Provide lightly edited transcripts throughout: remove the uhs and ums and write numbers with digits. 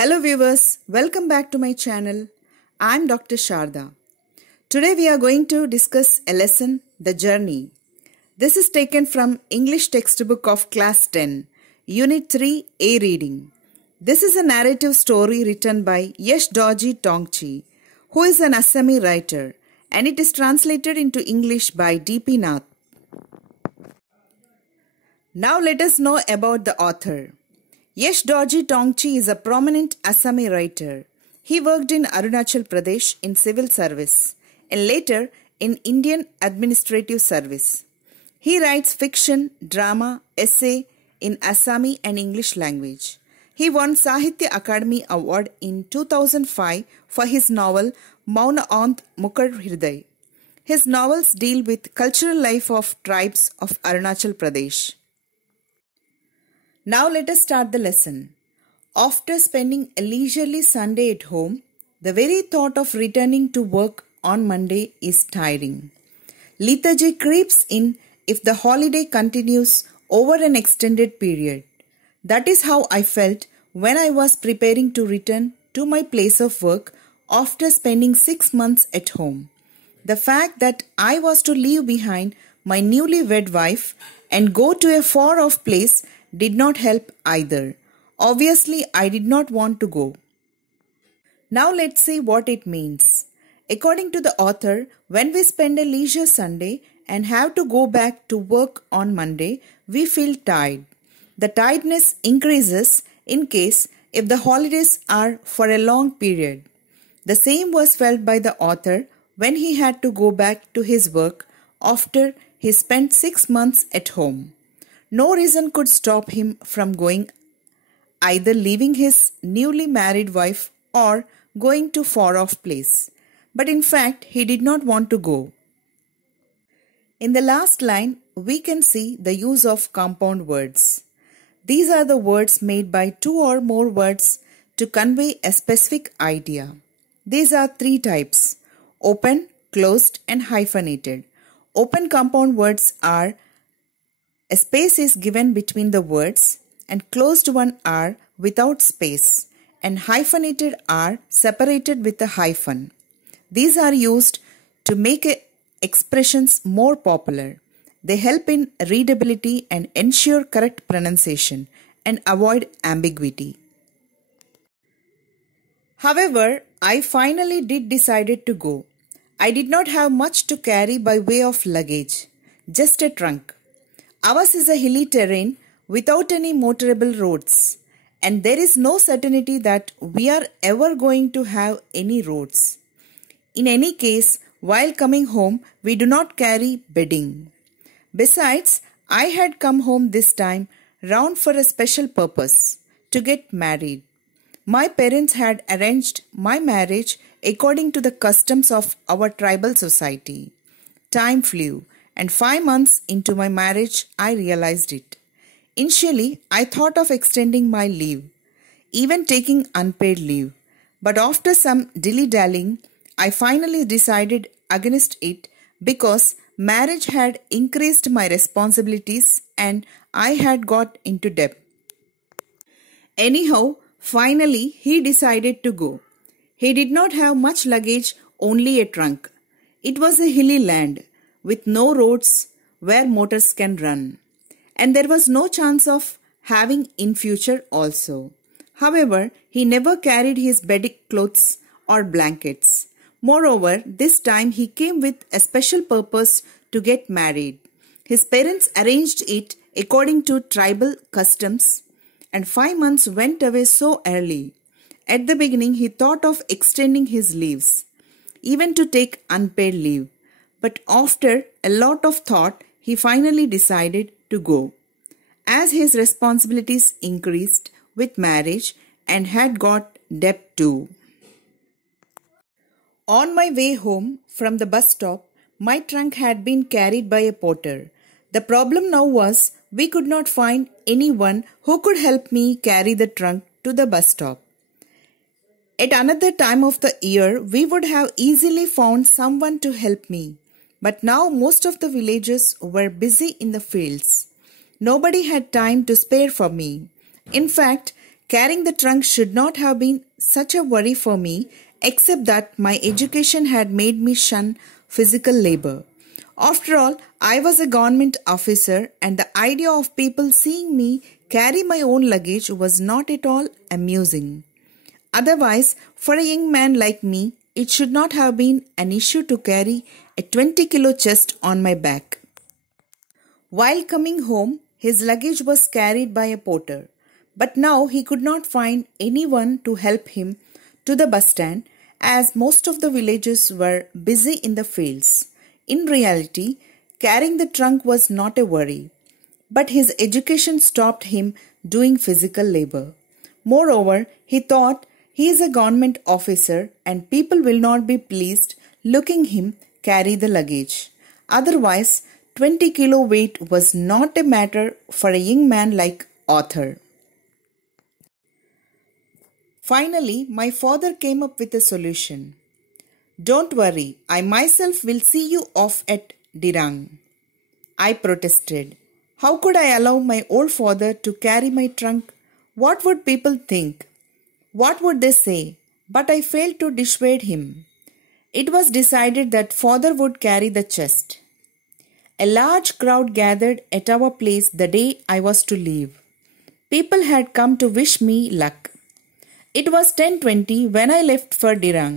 Hello viewers, welcome back to my channel. I'm Dr. Sharda. Today we are going to discuss a lesson, The Journey. This is taken from English textbook of class 10, Unit 3, A Reading. This is a narrative story written by Yash Dorji Tongchi, who is an Assami writer, and it is translated into English by D.P. Nath. Now let us know about the author. Yash Dorji Tongchi is a prominent Assami writer. He worked in Arunachal Pradesh in civil service and later in Indian administrative service. He writes fiction, drama, essay in Assami and English language. He won Sahitya Akademi Award in 2005 for his novel Mauna Ant Mukad Hriday. His novels deal with cultural life of tribes of Arunachal Pradesh. Now let us start the lesson. After spending a leisurely Sunday at home, the very thought of returning to work on Monday is tiring. Lethargy creeps in if the holiday continues over an extended period. That is how I felt when I was preparing to return to my place of work after spending 6 months at home. The fact that I was to leave behind my newly-wed wife and go to a far-off place did not help either. Obviously, I did not want to go. Now let's see what it means. According to the author, when we spend a leisure Sunday and have to go back to work on Monday, we feel tired. The tiredness increases in case if the holidays are for a long period. The same was felt by the author when he had to go back to his work after he spent 6 months at home. No reason could stop him from going, either leaving his newly married wife or going to far-off place. But in fact, he did not want to go. In the last line, we can see the use of compound words. These are the words made by 2 or more words to convey a specific idea. These are 3 types: open, closed, and hyphenated. Open compound words are a space is given between the words, and closed one are without space, and hyphenated are separated with a hyphen. These are used to make expressions more popular. They help in readability and ensure correct pronunciation and avoid ambiguity. However, I finally did decided to go. I did not have much to carry by way of luggage, just a trunk. Ours is a hilly terrain without any motorable roads, and there is no certainty that we are ever going to have any roads. In any case, while coming home, we do not carry bedding. Besides, I had come home this time round for a special purpose, to get married. My parents had arranged my marriage according to the customs of our tribal society. Time flew, and 5 months into my marriage, I realized it. Initially, I thought of extending my leave, even taking unpaid leave. But after some dilly-dallying, I finally decided against it because marriage had increased my responsibilities and I had got into debt. Anyhow, finally, he decided to go. He did not have much luggage, only a trunk. It was a hilly land with no roads where motors can run, and there was no chance of having in future also. However, he never carried his bedding clothes or blankets. Moreover, this time he came with a special purpose to get married. His parents arranged it according to tribal customs, and 5 months went away so early. At the beginning, he thought of extending his leaves, even to take unpaid leave. But after a lot of thought, he finally decided to go, as his responsibilities increased with marriage and had got debt too. On my way home from the bus stop, my trunk had been carried by a porter. The problem now was we could not find anyone who could help me carry the trunk to the bus stop. At another time of the year, we would have easily found someone to help me. But now most of the villagers were busy in the fields. Nobody had time to spare for me. In fact, Carrying the trunk should not have been such a worry for me, except that my education had made me shun physical labor. After all, I was a government officer, and the idea of people seeing me carry my own luggage was not at all amusing. Otherwise, for a young man like me, it should not have been an issue to carry a 20-kilo chest on my back. While coming home, his luggage was carried by a porter, but now he could not find anyone to help him to the bus stand, as most of the villagers were busy in the fields. In reality, carrying the trunk was not a worry, but his education stopped him doing physical labor. Moreover, he thought he is a government officer and people will not be pleased looking him carry the luggage. Otherwise, 20 kilo weight was not a matter for a young man like Arthur. Finally, my father came up with a solution. "Don't worry, I myself will see you off at Dirang." I protested. How could I allow my old father to carry my trunk? What would people think? What would they say? But I failed to dissuade him. It was decided that father would carry the chest. A large crowd gathered at our place the day I was to leave. People had come to wish me luck. It was 10:20 when I left for Dirang.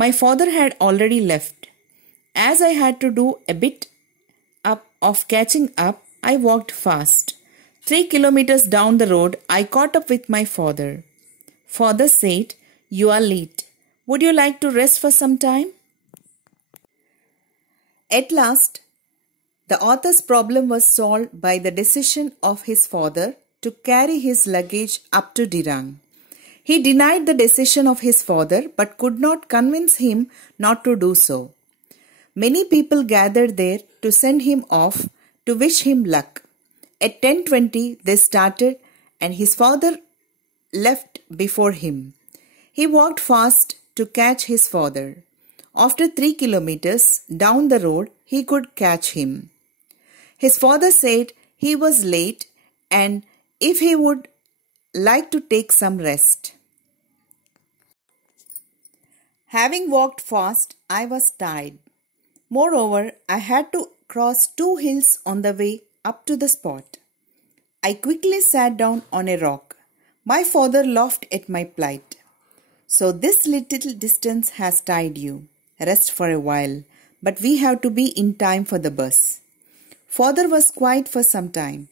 My father had already left. As I had to do a bit of catching up, I walked fast. 3 kilometers down the road, I caught up with my father. Father said, "You are late. Would you like to rest for some time?" At last, the author's problem was solved by the decision of his father to carry his luggage up to Dirang. He denied the decision of his father but could not convince him not to do so. Many people gathered there to send him off to wish him luck. At 10:20 they started and his father left before him. He walked fast to catch his father. After 3 kilometers down the road, he could catch him. His father said he was late and if he would like to take some rest. Having walked fast, I was tired. Moreover, I had to cross 2 hills on the way up to the spot. I quickly sat down on a rock. My father laughed at my plight. "So this little distance has tired you. Rest for a while, but we have to be in time for the bus." Father was quiet for some time.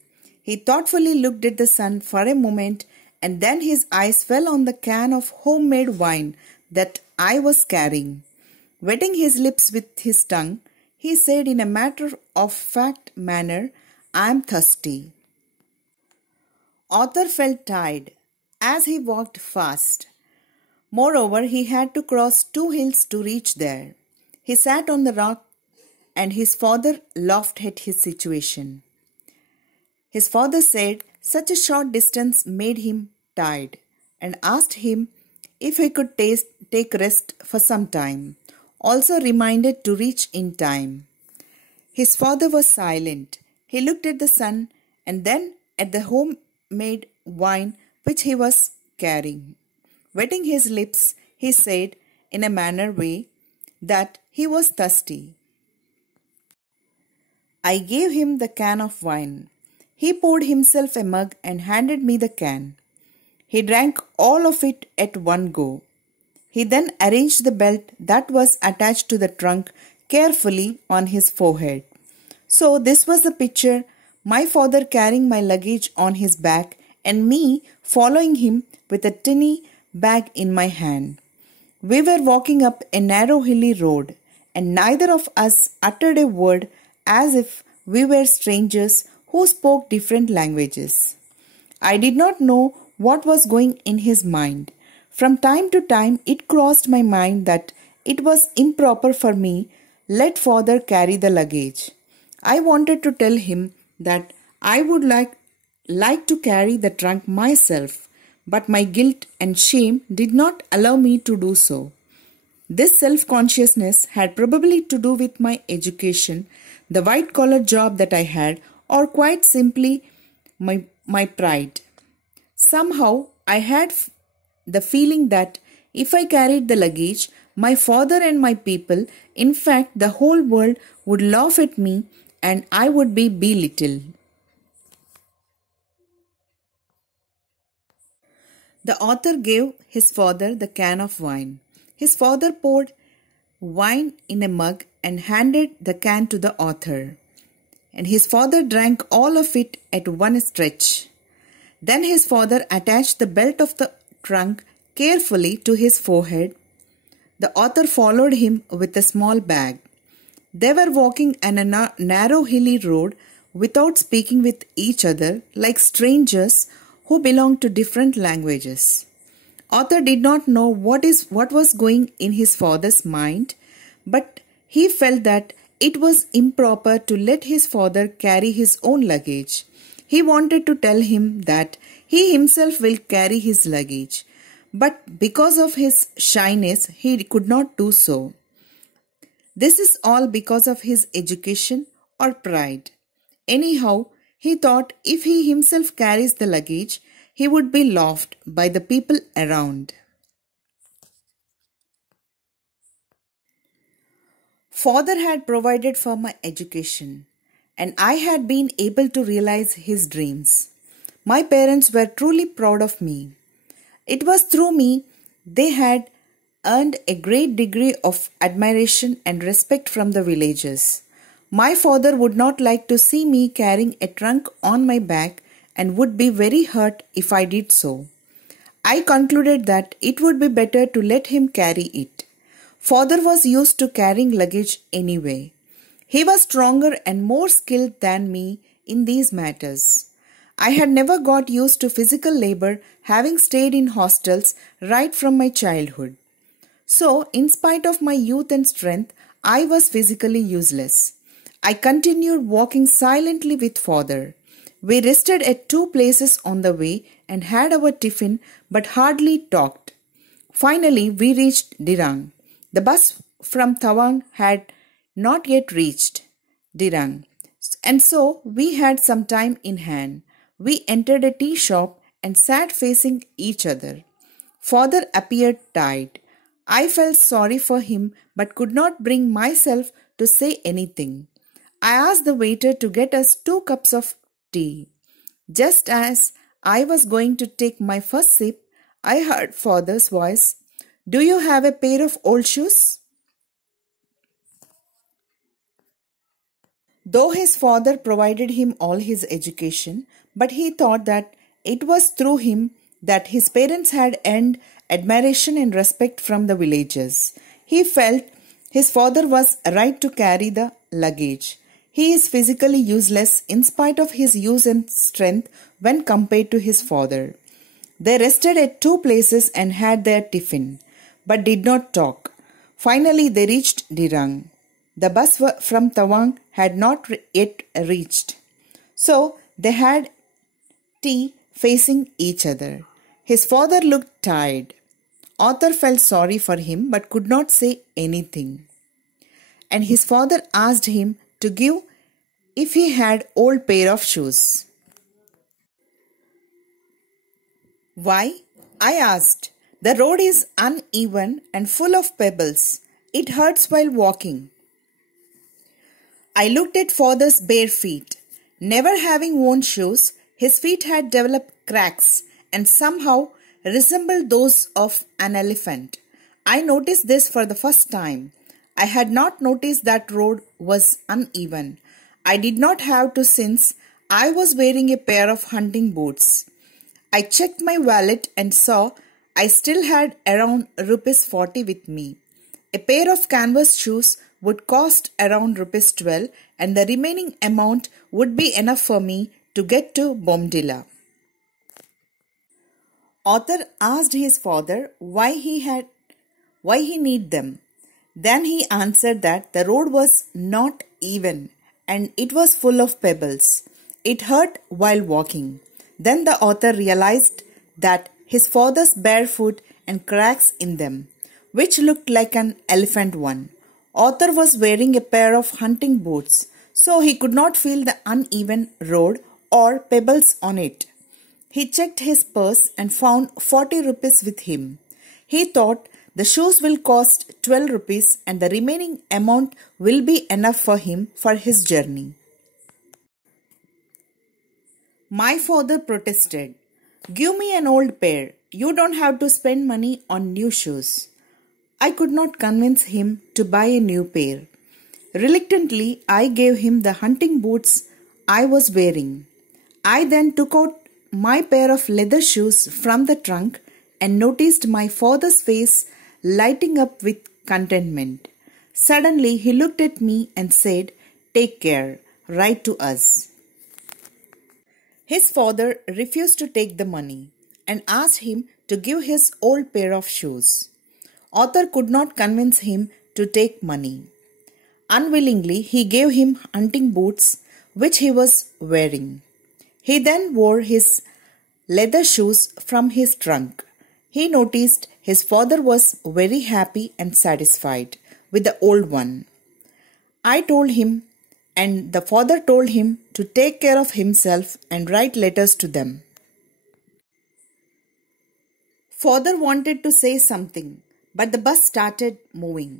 He thoughtfully looked at the sun for a moment and then his eyes fell on the can of homemade wine that I was carrying. Wetting his lips with his tongue, he said in a matter-of-fact manner, "I am thirsty." Arthur felt tired as he walked fast. Moreover, he had to cross 2 hills to reach there. He sat on the rock and his father laughed at his situation. His father said such a short distance made him tired and asked him if he could take rest for some time, also reminded to reach in time. His father was silent. He looked at the sun and then at the homemade wine which he was carrying. Wetting his lips, he said in a manner way that he was thirsty. I gave him the can of wine. He poured himself a mug and handed me the can. He drank all of it at one go. He then arranged the belt that was attached to the trunk carefully on his forehead. So this was the picture, my father carrying my luggage on his back and me following him with a tiny bag in my hand. We were walking up a narrow hilly road and neither of us uttered a word, as if we were strangers who spoke different languages. I did not know what was going in his mind. From time to time it crossed my mind that it was improper for me let father carry the luggage. I wanted to tell him that I would like to carry the trunk myself, but my guilt and shame did not allow me to do so. This self-consciousness had probably to do with my education, the white-collar job that I had, or quite simply my pride. Somehow I had the feeling that if I carried the luggage, my father and my people, in fact, the whole world would laugh at me and I would be belittled. The author gave his father the can of wine. His father poured wine in a mug and handed the can to the author. And his father drank all of it at one stretch. Then his father attached the belt of the trunk carefully to his forehead. The author followed him with a small bag. They were walking on a narrow hilly road without speaking with each other like strangers who belonged to different languages. Author did not know what was going in his father's mind, but he felt that it was improper to let his father carry his own luggage. He wanted to tell him that he himself will carry his luggage, but because of his shyness, he could not do so. This is all because of his education or pride. Anyhow, he thought if he himself carries the luggage, he would be laughed by the people around. Father had provided for my education, and I had been able to realize his dreams. My parents were truly proud of me. It was through me they had earned a great degree of admiration and respect from the villagers. My father would not like to see me carrying a trunk on my back and would be very hurt if I did so. I concluded that it would be better to let him carry it. Father was used to carrying luggage anyway. He was stronger and more skilled than me in these matters. I had never got used to physical labor, having stayed in hostels right from my childhood. So, in spite of my youth and strength, I was physically useless. I continued walking silently with father. We rested at 2 places on the way and had our tiffin but hardly talked. Finally, we reached Dirang. The bus from Tawang had not yet reached Dirang, and so we had some time in hand. We entered a tea shop and sat facing each other. Father appeared tired. I felt sorry for him but could not bring myself to say anything. I asked the waiter to get us 2 cups of tea. Just as I was going to take my first sip, I heard father's voice. "Do you have a pair of old shoes?" Though his father provided him all his education, but he thought that it was through him that his parents had earned admiration and respect from the villagers. He felt his father was right to carry the luggage. He is physically useless in spite of his youth and strength when compared to his father. They rested at 2 places and had their tiffin, but did not talk. Finally, they reached Dirang. The bus from Tawang had not yet reached. So, they had tea facing each other. His father looked tired. Author felt sorry for him but could not say anything. And his father asked him to give if he had old pair of shoes. "Why?" I asked. "The road is uneven and full of pebbles. It hurts while walking." I looked at father's bare feet. Never having worn shoes, his feet had developed cracks and somehow resembled those of an elephant. I noticed this for the first time. I had not noticed that road was uneven. I did not have to since I was wearing a pair of hunting boots. I checked my wallet and saw I still had around ₹40 with me. A pair of canvas shoes would cost around ₹12 and the remaining amount would be enough for me to get to Bomdila. Author asked his father why he need them. Then he answered that the road was not even and it was full of pebbles. It hurt while walking. Then the author realized that his father's bare foot and cracks in them, which looked like an elephant one. Author was wearing a pair of hunting boots, so he could not feel the uneven road or pebbles on it. He checked his purse and found 40 rupees with him. He thought the shoes will cost 12 rupees and the remaining amount will be enough for him for his journey. My father protested, "Give me an old pair. You don't have to spend money on new shoes." I could not convince him to buy a new pair. Reluctantly, I gave him the hunting boots I was wearing. I then took out my pair of leather shoes from the trunk and noticed my father's face lighting up with contentment. Suddenly, he looked at me and said, "Take care, write to us." His father refused to take the money and asked him to give his old pair of shoes. Author could not convince him to take money. Unwillingly, he gave him hunting boots which he was wearing. He then wore his leather shoes from his trunk. He noticed his father was very happy and satisfied with the old one. I told him, and the father told him to take care of himself and write letters to them. Father wanted to say something, but the bus started moving.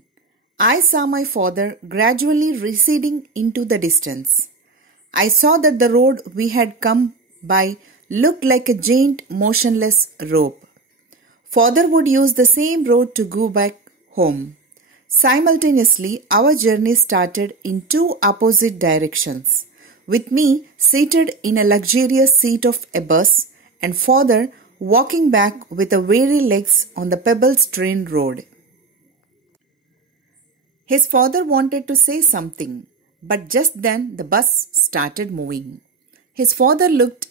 I saw my father gradually receding into the distance. I saw that the road we had come by looked like a giant motionless rope. Father would use the same road to go back home. Simultaneously, our journey started in two opposite directions, with me seated in a luxurious seat of a bus and father walking back with a weary legs on the pebble-strewn road. His father wanted to say something, but just then the bus started moving. His father looked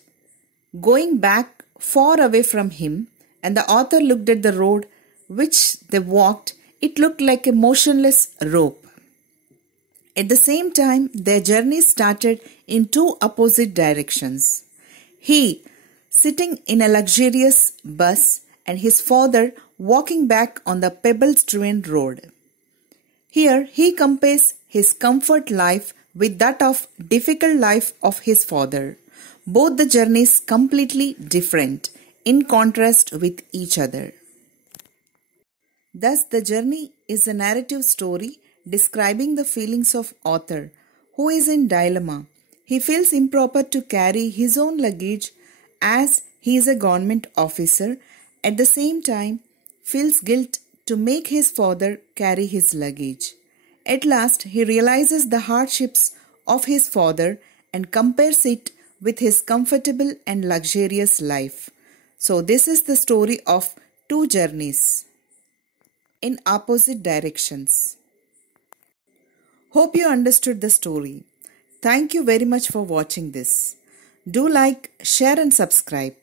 going back far away from him, and the author looked at the road which they walked. It looked like a motionless rope. At the same time, their journey started in two opposite directions. He, sitting in a luxurious bus, and his father walking back on the pebble-strewn road. Here, he compares his comfort life with that of difficult life of his father. Both the journeys completely different, in contrast with each other. Thus, the journey is a narrative story describing the feelings of author who is in dilemma. He feels improper to carry his own luggage as he is a government officer. At the same time, feels guilt to make his father carry his luggage. At last, he realizes the hardships of his father and compares it with his comfortable and luxurious life. So, this is the story of two journeys in opposite directions. Hope you understood the story. Thank you very much for watching this. Do like, share and subscribe.